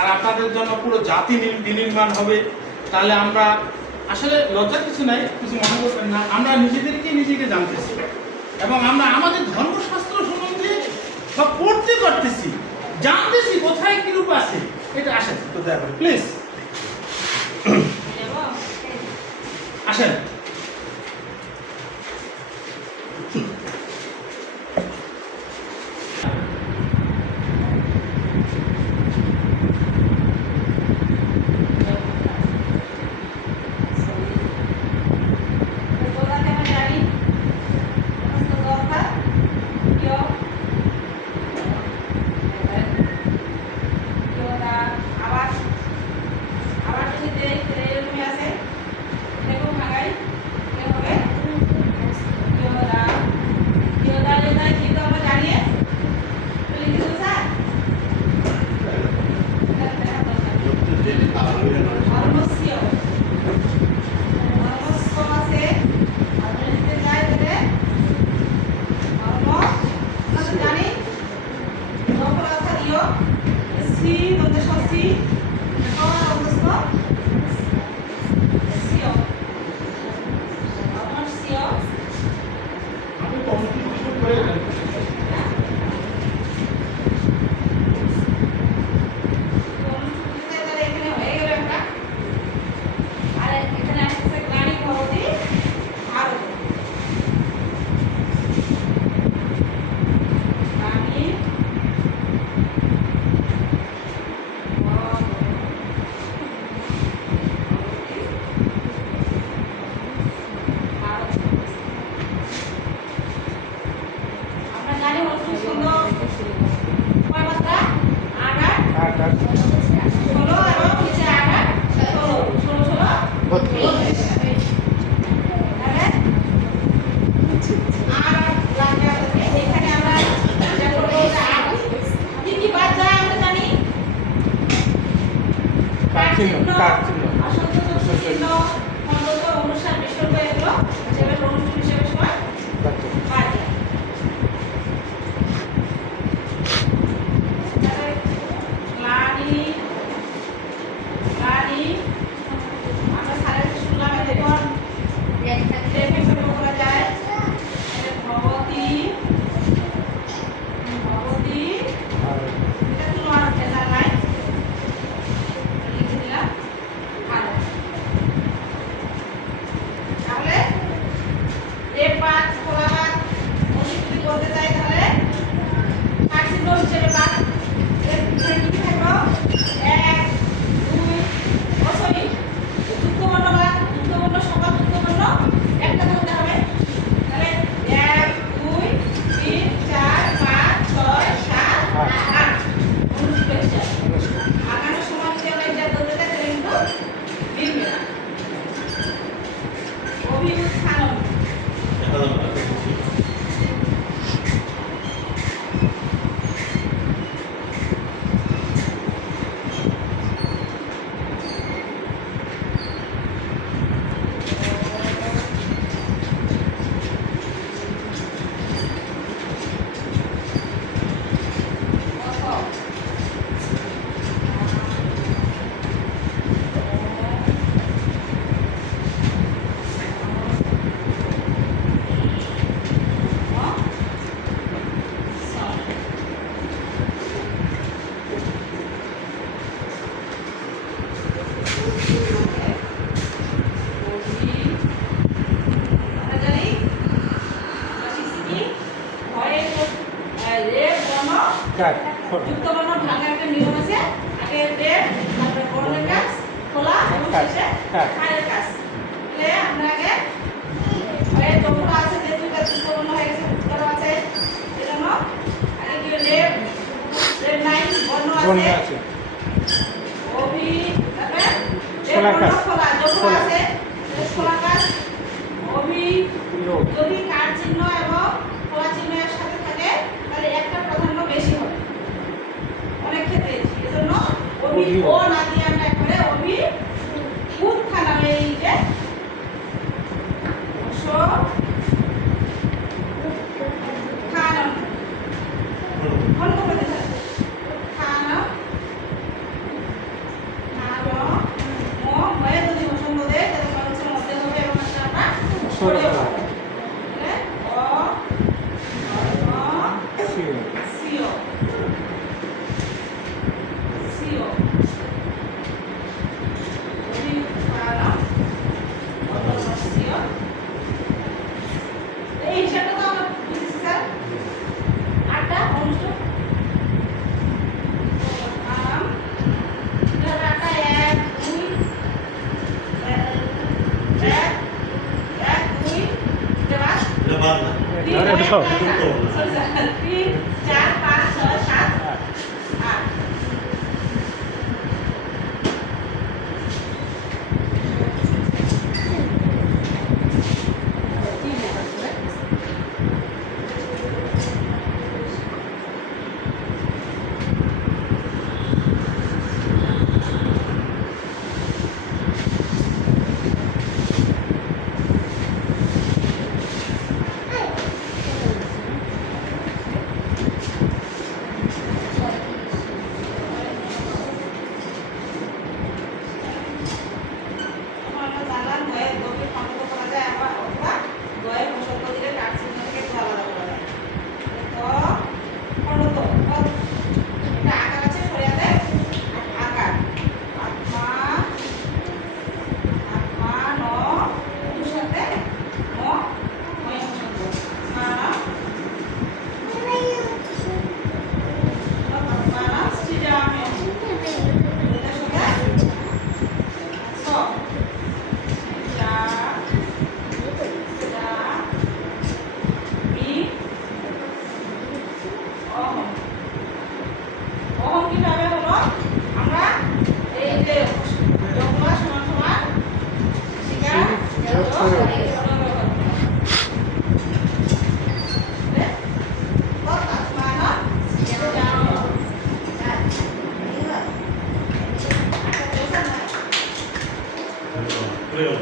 আর আপনাদের জন্য পুরো জাতি বিনির্মাণ হবে। তাহলে আমরা আসলে লজ্জার কিছু নাই, কিছু মনে করবেন না, আমরা নিজেকে জানতেছি এবং আমরা আমাদের ধর্মশাস্ত্র সম্বন্ধে সব পড়তে পারতেছি, জানতেছি কোথায় কিরূপ আছে। এটা আসেন তো দয়া করে প্লিজ আসেন। যুক্তবর্ণ ভাঙার একটা নিয়ম আছে, আগে রেড, তারপরে বর্ণের কাজ, খোলা এবং শেষে খাড়ের কাজ। তাহলে আমরা আগে যৌথ আছে, যে দুইটা যুক্তবর্ণ হয়ে গেছে, যুক্তবর্ণ আছে, এজন্য আগে কি রেড লাইন বর্ণ আছে, অভি, তারপরে খোলা যৌথ আছে, খোলা কাজ, অভি, যদি কার চিহ্ন এবং খোলা চিহ্নের সাথে থাকে তাহলে একটা প্রাধান্য বেশি হবে অনেক ক্ষেত্রে। এজন্য অভি ও না দিয়ে আমরা একবারে অভি উত্থান, এই যে খান সব 3 4 5 6 7 8 আমরা জানলাম গয়ে গভীর খন্ড করা যায় অথবা গয়ে মুসল দিলে কাট চিহ্ন থেকে একটু আলাদা করা যায় তো খন্ড তো এটা আকার আছে সরিয়াতে আকার আত্মা আত্মা ন এর সাথে ন ময় মুসল মানা মানা স্টিজামে এটার সাথে স কিভাবে হলো আমরা এই যে যোগফল সমান সমান শিকার Creo,